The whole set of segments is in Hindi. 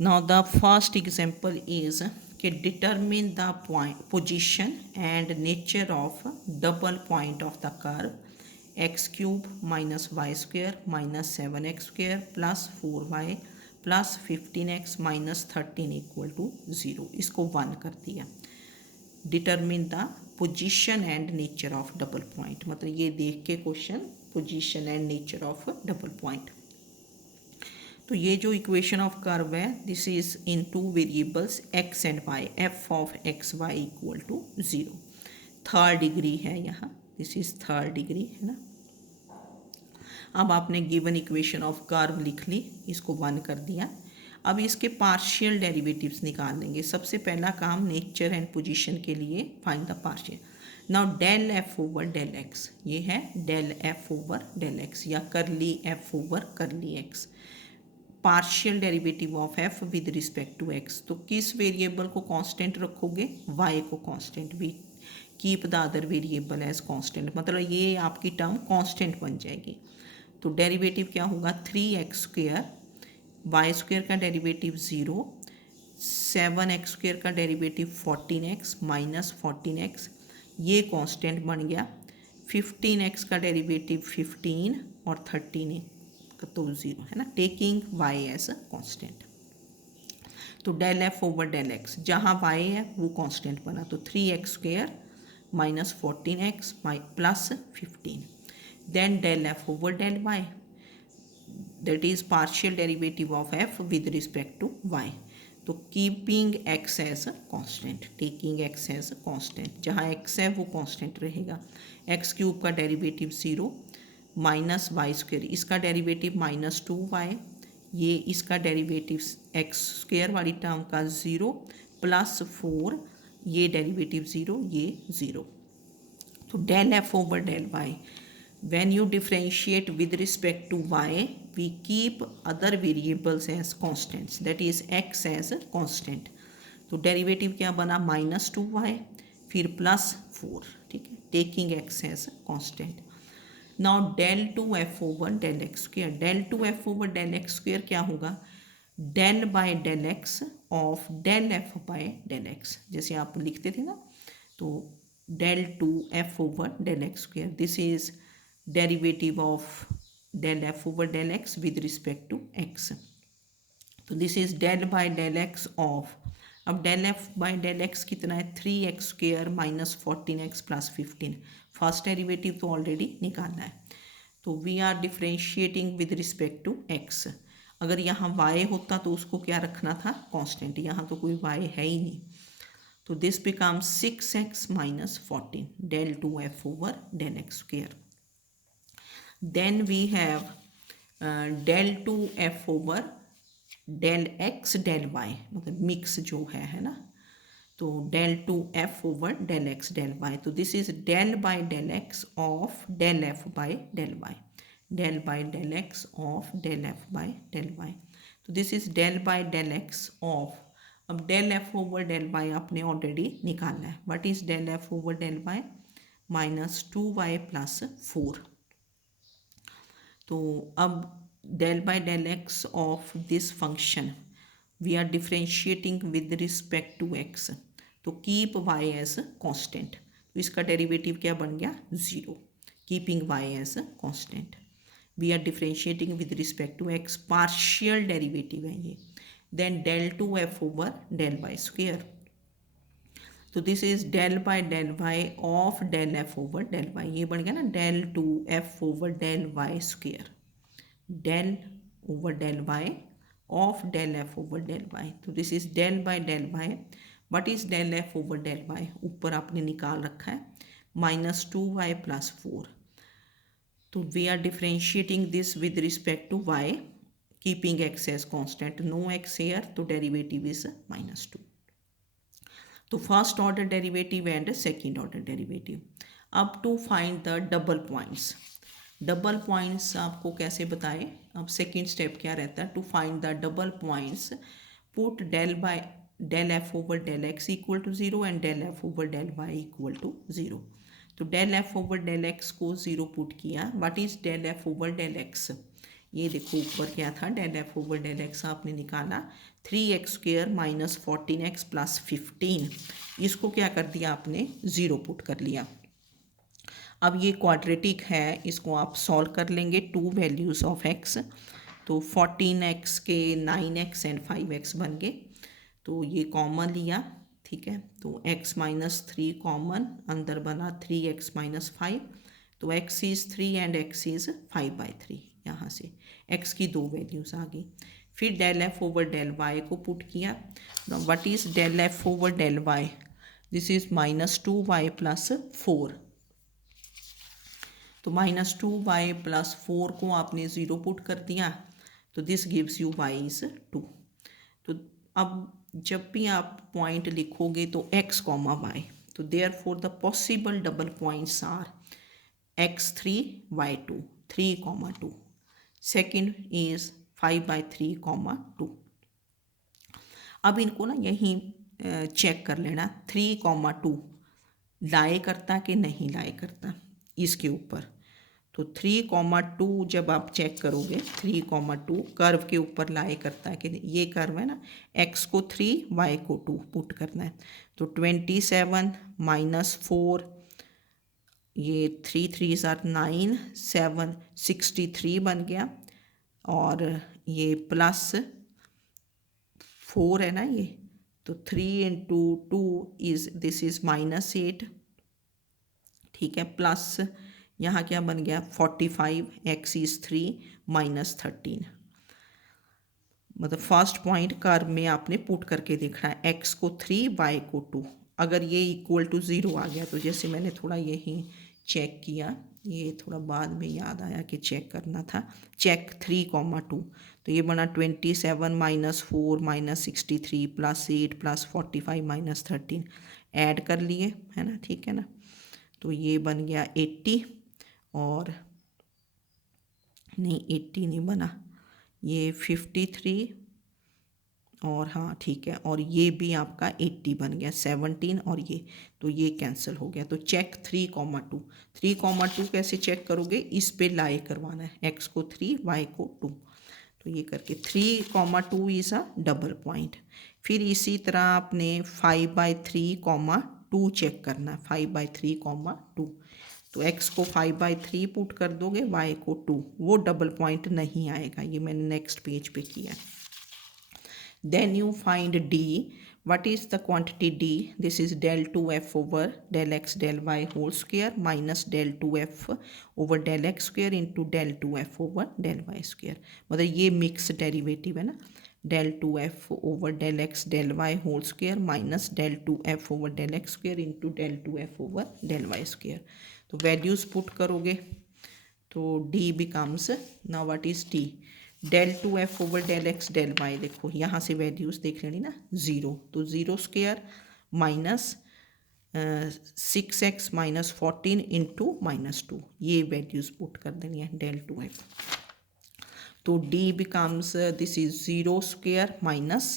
Now the first example is कि determine the position and nature of double point of the curve x cube minus y square minus 7x square plus 4y plus 15x minus 13 equal to 0. इसको 1 कर दिया. Determine the position and nature of double point, मतलब ये देख के question position and nature of double point. तो ये जो इक्वेशन ऑफ कर्व है this is in two variables X and Y, F of X Y equal to 0. Third degree है यहाँ, दिस इज थर्ड डिग्री है ना. अब आपने गिवन इक्वेशन ऑफ कर्व लिख ली, इसको 1 कर दिया. अब इसके पार्शियल डेरिवेटिव्स निकाल लेंगे. सबसे पहला काम नेचर एंड पोजीशन के लिए find the partial. Now del F over del X, ये है del F over del X या curly F over curly X. Partial derivative of F with respect to X. तो किस वेरिएबल को कांस्टेंट रखोगे? वाई को constant. We keep the other variable as constant, मतलब ये आपकी टर्म कांस्टेंट बन जाएगी. तो डेरिवेटिव क्या होगा? 3x स्क्वेयर, वाई स्क्वेयर का डेरिवेटिव 0, 7x स्क्वेयर का डेरिवेटिव 14x माइनस 14x, ये कांस्टेंट बन गया. 15x का डेरिवेटिव 15 और 13 तो 0 है ना, taking y as a constant. तो del F over del x, जहाँ y है वो कांस्टेंट बना, तो 3x square minus 14x plus 15. Then del F over del y, that is partial derivative of f with respect to y. तो keeping x as a constant, taking x as a constant, जहाँ x है वो कांस्टेंट रहेगा. एक्स क्यूब का डेरिवेटिव 0 माइनस वाई स्क्वेयर, इसका डेरिवेटिव माइनस 2y, ये इसका डेरिवेटिव एक्स स्क्वेयर वाली टर्म का 0 प्लस 4, ये डेरिवेटिव 0, ये 0. तो del F over del Y, when you differentiate with respect to y, we keep other variables as constants, that is x as a constant. तो डेरिवेटिव क्या बना? माइनस 2y फिर प्लस 4, ठीक है, taking x as a constant. Now del 2f over del X square, del 2f over del X square क्या होगा? Del by del x of del F by del X, जैसे आप लिखते थे ना. तो del 2f over del X square, this is derivative of del f over del x with respect to x. तो this is del by del x of, अब del F by del x कितना है? 3x square minus 14x plus 15. First derivative तो ऑलरेडी निकालना है. तो we are differentiating with respect to x. अगर यहाँ y होता तो उसको क्या रखना था? कांस्टेंट. यहाँ तो कोई y है ही नहीं, तो this becomes 6x minus 14 del 2f over del X square. Then we have del 2f over del x del y, मतलब मिक्स जो है ना. तो del 2f over del x del y, तो this is del by del x of del f by del y, del by del x of del f by del y. तो this is del by del x of, अब del f over del y आपने ऑलरेडी निकालना है. What is del f over del y? Minus 2y plus 4. तो अब del by del x of this function we are differentiating with respect to X, तो कीप वाई एज कांस्टेंट. तो इसका डेरिवेटिव क्या बन गया? 0, keeping Y as constant. We are differentiating with respect to X, partial derivative है ये. Then del 2f over del Y square, तो this is del by del y of del F over del y, ये बन गया ना del 2f over del Y square, del over del y of del F over del y. तो this is del by del y. What is del F over del y? ऊपर आपने निकाल रखा है माइनस 2y प्लस 4. तो we are differentiating this with respect to y, keeping x as constant, no x here, तो डेरिवेटिव इज माइनस 2. तो first order derivative and second order derivative. अब to find the double points. Double points आपको कैसे बताएं? अब सेकेंड स्टेप क्या रहता है? To find the double points, put del by del F over del x equal to 0 and del F over del Y equal to 0. तो del F over del X को 0 पुट किया. What is del F over del X? ये देखो ऊपर क्या था, del F over del X आपने निकाला 3x² माइनस 14x प्लस 15, इसको क्या कर दिया आपने, ज़ीरो पुट कर लिया। अब ये क्वाड्रेटिक है, इसको आप सॉल्व कर लेंगे, टू वैल्यूज़ ऑफ x, तो 14x के 9x एंड 5x बन गए, तो ये कॉमन लिया, ठीक है, तो x माइनस 3 कॉमन, अंदर बना 3x माइनस 5, तो x is 3 and x is 5/3, यहाँ से x की दो वैल्यूज़ आ गई। फिर del F over del Y को पुट किया, what is del F over del Y, this is -2y plus 4, तो -2y प्लस 4 को आपने ज़ीरो पुट कर दिया, तो this gives you y is 2। तो अब जब भी आप पॉइंट लिखोगे तो x कॉमा y, तो therefore the possible double points are x3 y2 3,2, second is 5/3, 2। अब इनको ना यहीं चेक कर लेना 3,2 लाए करता कि नहीं लाए करता इसके ऊपर, तो 3,2 जब आप चेक करोगे 3,2 कर्व के ऊपर लाए करता है कि नहीं, ये कर्व है ना, x को 3 y को 2 पुट करना है, तो 27 माइनस 4, ये 3 3 आर 9, 7 63 बन गया, और ये प्लस 4 है ना ये, तो 3 इंटू 2 इज़ दिस इज़ -8, ठीक है, प्लस यहाँ क्या बन गया 45, x इज़ 3 माइनस 13, मतलब फर्स्ट पॉइंट कर्व में आपने पुट करके देखना है, x को 3 y को 2, अगर ये इक्वल टू 0 आ गया, तो जैसे मैंने थोड़ा यही चेक किया, ये थोड़ा बाद में याद आया कि चेक करना था, चेक 3,2, तो ये बना 27 minus 4 minus 63 plus 8 plus 45 minus 13, add कर लिए, है ना, ठीक है ना, तो ये बन गया 80, और नहीं 80 नहीं बना, ये 53, और हाँ ठीक है, और ये भी आपका 80 बन गया, 17, और ये, तो ये कैंसिल हो गया, तो चेक 3,2, 3,2 कैसे चेक करोगे, इस पे लाए करवाना है, x को 3 y को 2, तो ये करके 3,2 इज़ अ डबल पॉइंट। फिर इसी तरह आपने 5/3, 2 चेक करना है, 5/3, 2, तो x को 5/3 पुट कर दोगे, y को 2, वो डबल पॉइंट नहीं आएगा, ये मैंने नेक्स्ट पेज पे किया। Then you find d. What is the quantity d? This is del 2f over del x del y whole square minus del 2f over del x square into del 2f over del y square. मतलब ये मिक्स डेरिवेटिव है ना, del 2f over del x del y whole square minus del 2f over del x square into del 2f over del y square. तो वैल्यूज़ पुट करोगे, तो d becomes, now what is d? del 2f over del x del y, देखो यहाँ से वैल्यूज़ देख लेनी ना, 0, तो 0 square minus 6x minus 14 into -2, ये वैल्यूज़ पुट कर देनी है del 2f, तो d becomes, this is 0 square minus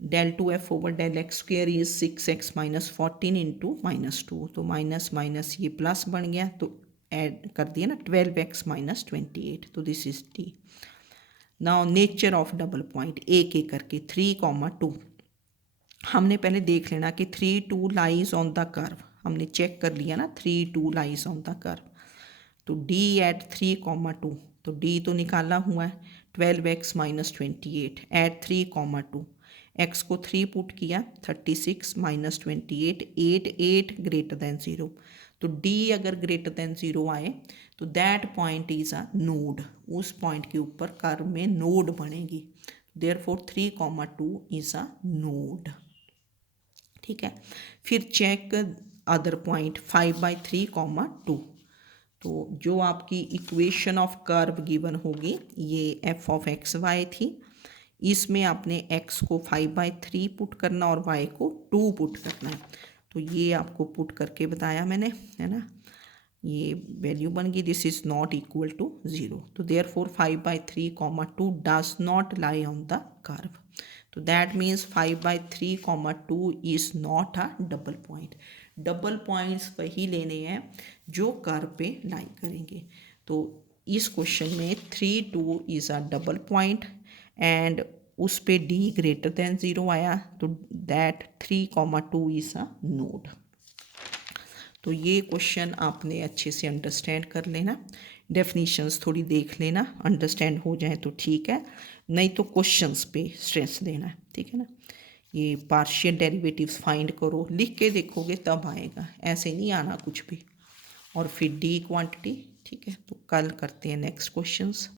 del 2f over del x square is 6x minus 14 into -2, तो माइनस माइनस ये प्लस बन गया, तो ऐड कर दिया ना 12x माइनस 28, तो this is d। Now nature of double point, एक एक करके 3,2 हमने पहले देख लेना कि 3 2 लाइज ऑन द कर्व, हमने चेक कर लिया ना 3 2 लाइज ऑन द कर्व, तो d एट 3,2, तो d तो निकाला हुआ है 12x माइनस 28 एट 3,2, x को 3 पुट किया 36 माइनस 28, 8 ग्रेटर देन 0, तो d अगर ग्रेटर देन 0 आए तो that point is a node, उस पॉइंट के ऊपर कर्व में नोड बनेगी, देयरफॉर 3,2 इज़ अ नोड, ठीक है। फिर चेक अदर पॉइंट 5/3, 2, तो जो आपकी इक्वेशन ऑफ कर्व गिवन होगी, ये f ऑफ एक्स वाई थी, इसमें आपने x को 5/3 पुट करना और y को 2 पुट करना है, तो ये आपको पुट करके बताया मैंने, है ना, ये वैल्यू बन गई, this is not equal to 0, तो therefore 5/3, 2 does not lie on the curve, तो that means 5/3, 2 is not a double point. Double points वही लेने हैं जो कर्व पे लाई करेंगे, तो इस क्वेश्चन में 3 2 is a double point and उस पे d ग्रेटर देन 0 आया, तो दैट 3 2 इज़ अ नोड। तो ये क्वेश्चन आपने अच्छे से अंडरस्टैंड कर लेना, डेफिनीशंस थोड़ी देख लेना, अंडरस्टैंड हो जाए तो ठीक है, नहीं तो क्वेश्चंस पे स्ट्रेस देना है, ठीक है ना। ये पार्शियल डेरिवेटिव्स फाइंड करो, लिख के देखोगे तब आएगा, ऐसे नहीं आना कुछ भी। और फिर डी क्वांटिटी, ठीक है। तो कल करते हैं नेक्स्ट क्वेश्चंस।